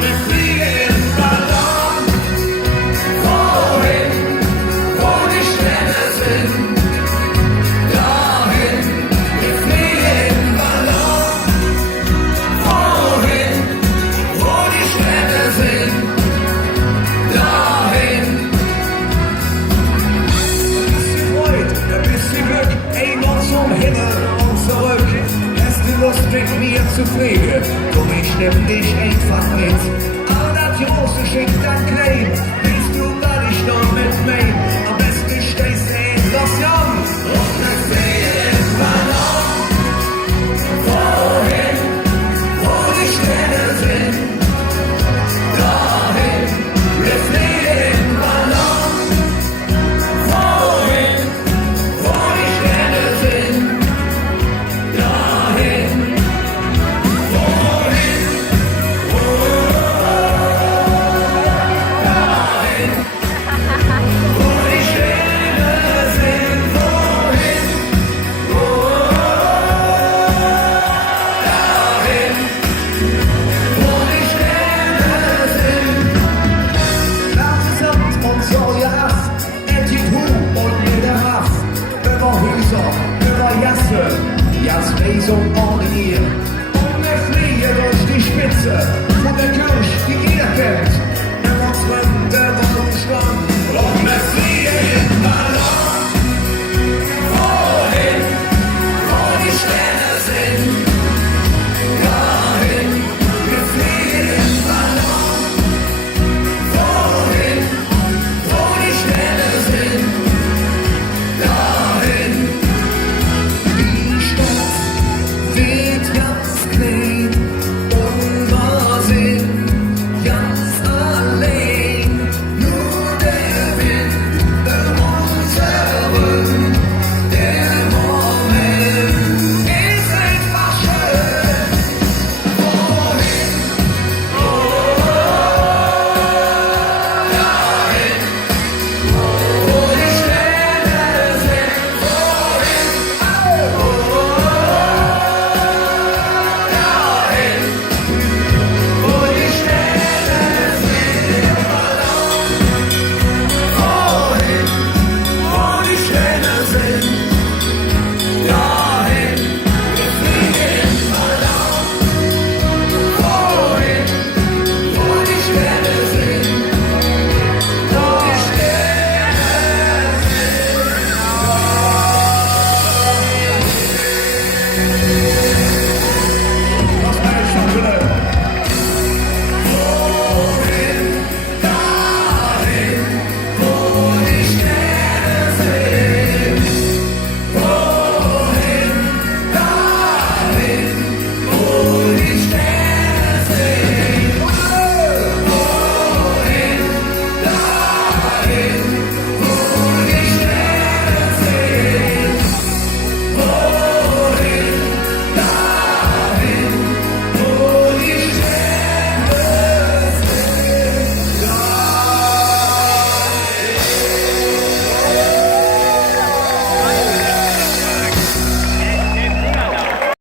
Wir fliegen Ballon. Wohin, wo die Sterne sind. Dahin, wir fliegen Ballon. Wohin, wo die Sterne sind. Dahin. Ein bisschen Freude, ein bisschen Glück, ey, noch zum Himmel und zurück. Hast du Lust mit mir zu fliegen? Komm, ich nehm dich einfach mit. All das große Schick